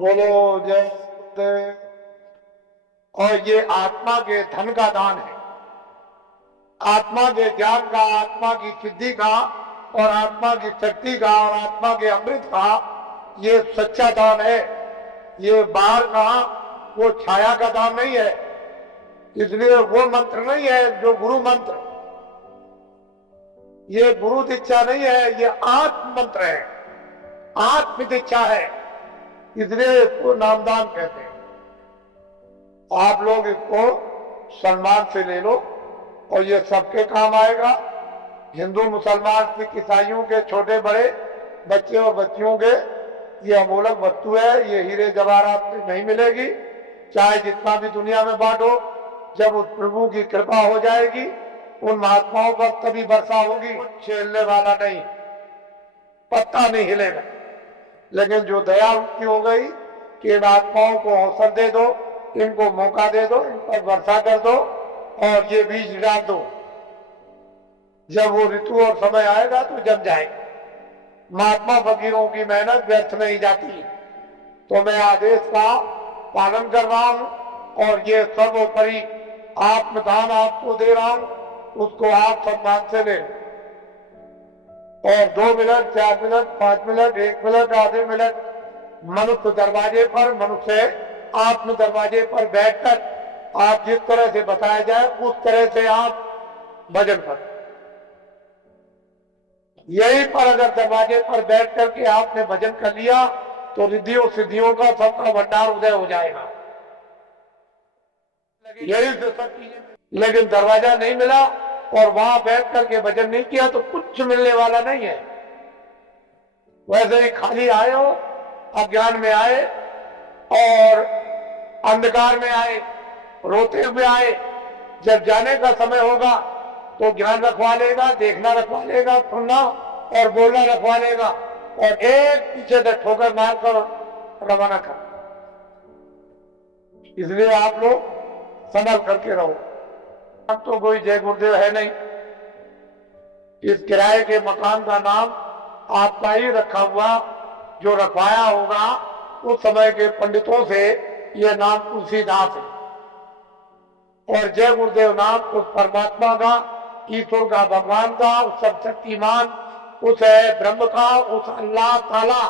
बोलो जय गुरुदेव। और ये आत्मा के धन का दान है, आत्मा के ज्ञान का, आत्मा की सिद्धि का और आत्मा की शक्ति का और आत्मा के अमृत का ये सच्चा दान है। ये बाहर का वो छाया का दान नहीं है। इसलिए वो मंत्र नहीं है जो गुरु मंत्र, ये गुरु दीक्षा नहीं है, ये आत्म मंत्र है, आत्म दीक्षा है। इसलिए इसको नामदान कहते हैं। आप लोग इसको सम्मान से ले लो और ये सबके काम आएगा। हिंदू मुसलमान सिख ईसाइयों के छोटे बड़े बच्चे और बच्चियों के ये अमूलक वस्तु है। ये हीरे जवाहरात में नहीं मिलेगी, चाहे जितना भी दुनिया में बांटो। जब उस प्रभु की कृपा हो जाएगी उन महात्माओं पर तभी वर्षा होगी। छेलने वाला नहीं, पत्ता नहीं हिलेगा। लेकिन जो दया उनकी हो गई कि इन आत्माओं को अवसर दे दो, इनको मौका दे दो, इन पर वर्षा कर दो और ये बीज डाल दो। जब वो ऋतु और समय आएगा तो जम जाएगा। महात्मा फकीरों की मेहनत व्यर्थ नहीं जाती। तो मैं आदेश का पालन कर रहा हूं और ये सर्वोपरि आत्मदान आपको दे रहा हूं, उसको आप सम्मान से लें। और 2 मिनट, 4 मिनट, 5 मिनट, 1 मिनट, आधे मिनट मनुष्य दरवाजे पर, मनुष्य आत्म दरवाजे पर बैठकर आप जिस तरह से बताया जाए उस तरह से आप भजन करें। यहीं पर अगर दरवाजे पर बैठ करके आपने भजन कर लिया तो रिद्धियों सिद्धियों का सबका भंडार उदय हो जाएगा। यही से सब चीजें। लेकिन दरवाजा नहीं मिला और वहां बैठ करके भजन नहीं किया तो कुछ मिलने वाला नहीं है। वैसे ही खाली आए हो, अज्ञान में आए और अंधकार में आए, रोते हुए आए। जब जाने का समय होगा तो ज्ञान रखवा लेगा, देखना रखवा लेगा, सुनना और बोलना रखवा लेगा और एक पीछे से ठोकर मारकर रवाना कर। इसलिए आप लोग संभल करके रहो। अब तो कोई जय गुरुदेव है नहीं। इस किराए के मकान का नाम आपका ही रखा हुआ, जो रखवाया होगा उस समय के पंडितों से, यह नाम तुलसीदास है। और जय गुरुदेव नाम उस परमात्मा का, ईश्वर का, भगवान का, उस सब शक्तिमान, उस ब्रह्म का, उस अल्लाह ताला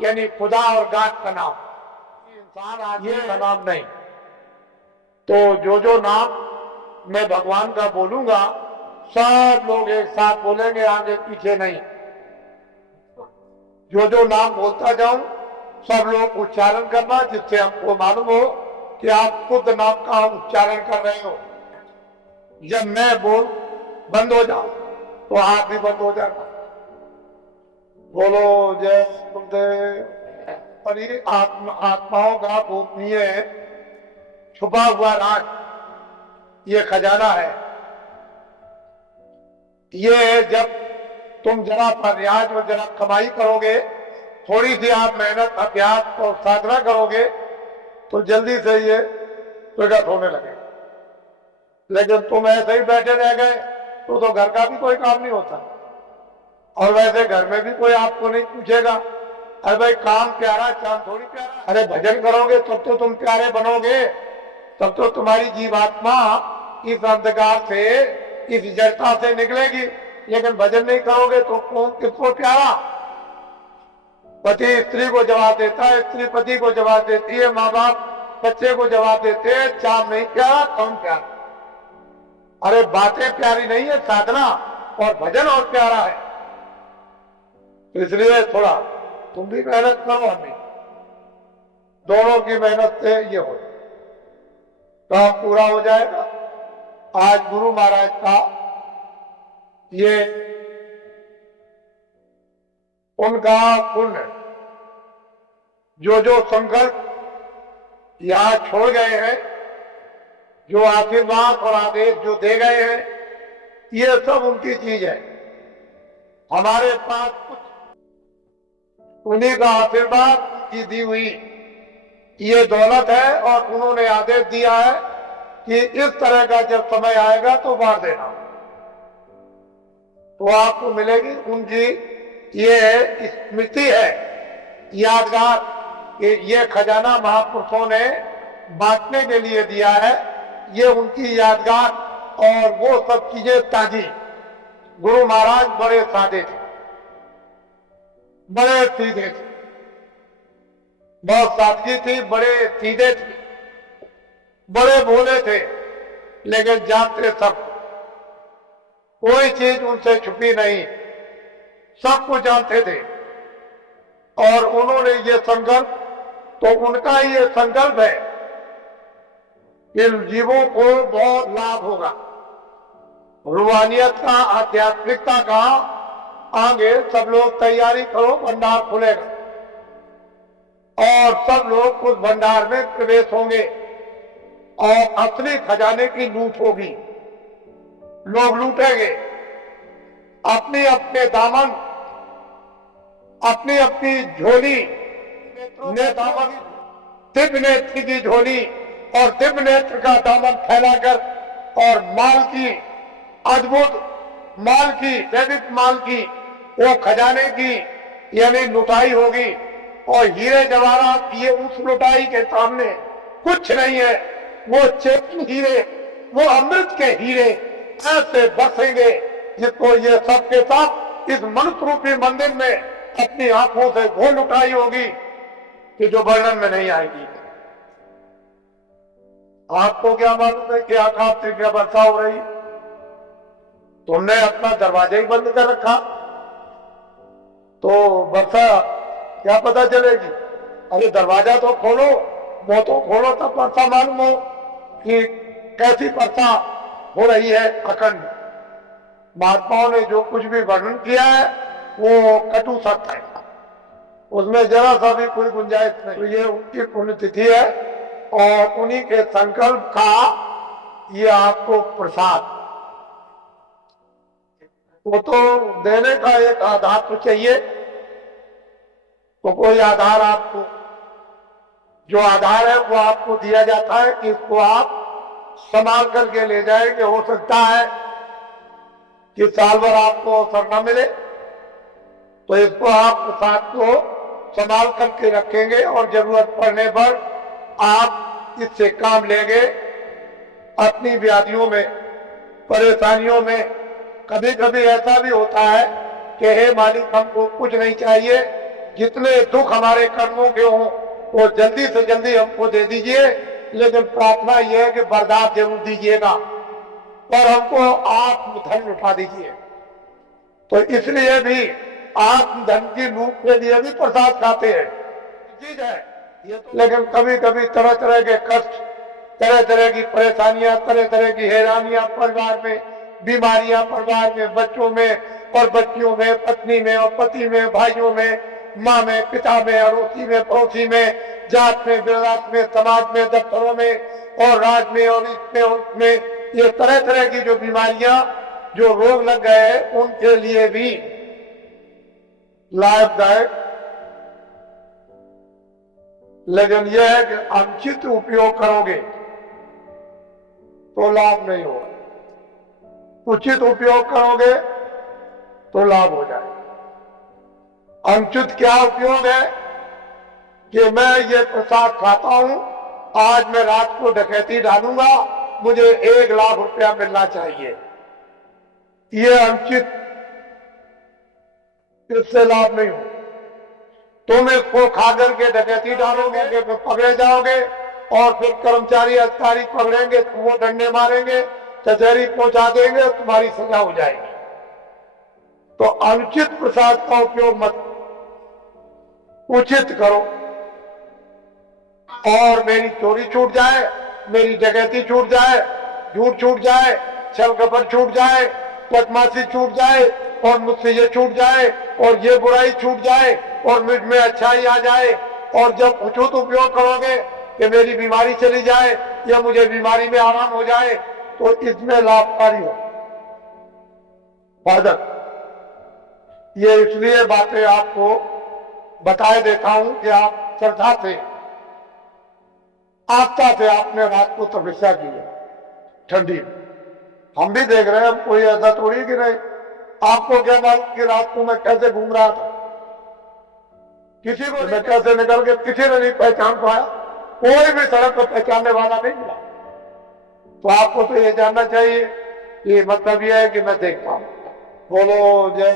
यानी खुदा और गाद का नाम। इंसान आदमी का नाम नहीं। तो जो नाम मैं भगवान का बोलूंगा सब लोग एक साथ बोलेंगे, आगे पीछे नहीं। जो नाम बोलता जाऊं सब लोग उच्चारण करना, जिससे हमको मालूम हो कि आप खुद नाम का उच्चारण कर रहे हो। जब मैं बोल बंद हो जाऊं तो हाथ भी बंद हो जाएगा। बोलो जय गुरुदेव। और ये आत्माओं का गोपनीय छुपा हुआ राज, ये खजाना है। ये जब तुम जरा प्रयास और जरा कमाई करोगे, थोड़ी सी आप मेहनत, अभ्यास और साधना करोगे तो जल्दी से ये प्रकट होने लगे। लेकिन तुम ऐसे ही बैठे रह गए तो घर का भी कोई काम नहीं होता। और वैसे घर में भी कोई आपको नहीं पूछेगा, अरे भाई काम प्यारा, चांद थोड़ी प्यारा। अरे भजन करोगे तब तो तुम प्यारे बनोगे, तब तो तुम्हारी जीवात्मा इस अंधकार से, इस जड़ता से निकलेगी। लेकिन भजन नहीं करोगे तो कौन किसको प्यारा? पति स्त्री को जवाब देता है, स्त्री पति को जवाब देती है, माँ बाप बच्चे को जवाब देते हैं, चांद नहीं प्यारा, कौन प्यारा? अरे बातें प्यारी नहीं है, साधना और भजन और प्यारा है। इसलिए थोड़ा तुम भी मेहनत करो, हम भी, दोनों की मेहनत से ये हो काम पूरा हो जाएगा। आज गुरु महाराज का ये उनका पुण्य, जो संकल्प यहां छोड़ गए हैं, जो आशीर्वाद और आदेश जो दे गए हैं, ये सब उनकी चीज है। हमारे पास कुछ उन्हीं का आशीर्वाद की दी हुई ये दौलत है। और उन्होंने आदेश दिया है कि इस तरह का जब समय आएगा तो बांट देना, तो आपको मिलेगी। उनकी ये स्मृति है, यादगार कि ये खजाना महापुरुषों ने बांटने के लिए दिया है, ये उनकी यादगार और वो सब चीजें ताजी। गुरु महाराज बड़े सादे थे, बड़े सीधे थे, बहुत सादगी थी, बड़े सीधे थे, बड़े भोले थे, लेकिन जानते सब, कोई चीज उनसे छुपी नहीं, सब कुछ जानते थे। और उन्होंने ये संकल्प, तो उनका ये संकल्प है कि जीवों को बहुत लाभ होगा, रूहानियत का, आध्यात्मिकता का। आगे सब लोग तैयारी करो, भंडार खुलेगा और सब लोग उस भंडार में प्रवेश होंगे और असली खजाने की लूट होगी। लोग लूटेंगे अपने अपने दामन, अपनी अपनी झोली ने दामन, दिव्य नेत्र की झोली और दिव्य नेत्र का दामन फैलाकर और माल की, अद्भुत माल की, दैविक माल की, वो खजाने की यानी लुटाई होगी। और हीरे जवाहरात ये उस लुटाई के सामने कुछ नहीं है। वो चेतन हीरे, वो अमृत के हीरे ऐसे बसेंगे जिसको ये सब के सब इस मनुष्य रूपी मंदिर में अपनी आंखों से वो लुटाई होगी कि जो वर्णन में नहीं आएगी। आपको क्या मालूम है कि आकाश से क्या वर्षा हो रही? तुमने अपना दरवाजा ही बंद कर रखा तो वर्षा क्या पता चलेगी? अरे दरवाजा तो खोलो, वो तो खोलो, तब वर्षा मालूम हो कि कैसी वर्षा हो रही है अखंड। महात्माओं ने जो कुछ भी वर्णन किया है वो कटु सत्य है, उसमें जरा सा भी कोई गुंजाइश नहीं। तो ये उनकी पुण्यतिथि है और उन्हीं के संकल्प का ये आपको प्रसाद। वो तो देने का एक आधार तो चाहिए, तो कोई आधार आपको, जो आधार है वो आपको दिया जाता है कि इसको आप संभाल करके ले जाएंगे। हो सकता है कि साल भर आपको अवसर न मिले, तो इसको आप प्रसाद को संभाल करके रखेंगे और जरूरत पड़ने पर आप इससे काम लेंगे। अपनी व्याधियों में, परेशानियों में कभी कभी ऐसा भी होता है कि हे मालिक, हमको कुछ नहीं चाहिए, जितने दुख हमारे कर्मों के हों वो जल्दी से जल्दी हमको दे दीजिए, लेकिन प्रार्थना यह है कि बर्दाश्त जरूर दीजिएगा और हमको आत्मधन उठा दीजिए। तो इसलिए भी आत्मधन की लूट के लिए भी प्रसाद खाते हैं, चीज है ये तो। लेकिन कभी कभी तरह तरह के कष्ट, तरह तरह की परेशानियां, तरह तरह की हैरानियां परिवार में, बीमारियां परिवार में, बच्चों में और बच्चियों में, पत्नी में और पति में, भाइयों में, माँ में, पिता में, अड़ोसी में, पड़ोसी में, जात में, बिरादत में, समाज में, दफ्तरों में और राज में और इसमें और उसमें, ये तरह तरह की जो बीमारियां, जो रोग लग गए हैं, उनके लिए भी लाभदायक। लेकिन यह है कि अनुचित उपयोग करोगे तो लाभ नहीं होगा, उचित उपयोग करोगे तो लाभ हो जाएगा। अनुचित क्या उपयोग है कि मैं ये प्रसाद खाता हूं, आज मैं रात को डकैती डालूंगा, मुझे 1 लाख रुपया मिलना चाहिए, ये अनुचित, इससे लाभ नहीं हो। तुम इसको खा करके डकैती डालोगे, फिर पकड़े जाओगे और फिर कर्मचारी अधिकारी पकड़ेंगे तो वो डंडे मारेंगे, कचहरी पहुंचा देंगे, तुम्हारी सजा हो जाएगी। तो अनुचित प्रसाद का उपयोग मत, उचित करो। और मेरी चोरी छूट जाए, मेरी डकैती छूट जाए, झूठ छूट जाए, छल कपट छूट जाए, बदमाशी छूट जाए और मुझसे ये छूट जाए और ये बुराई छूट जाए और मुझ में अच्छाई आ जाए। और जब उचित उपयोग करोगे कि मेरी बीमारी चली जाए या मुझे बीमारी में आराम हो जाए, तो इसमें लाभकारी हो फादर। ये इसलिए बातें आपको बताए देता हूं कि आप श्रद्धा से, आस्था से आपने रात को तपस्या की है ठंडी। हम भी देख रहे हैं, हम कोई ऐसा थोड़ी कि नहीं। आपको क्या मालूम कि रात को मैं कैसे घूम रहा था, किसी को मैं कैसे निकल के किसी ने नहीं पहचान पाया, कोई भी सड़क पर पहचानने वाला नहीं मिला। तो आपको तो ये जानना चाहिए कि मतलब यह है कि मैं देखता हूं। बोलो जय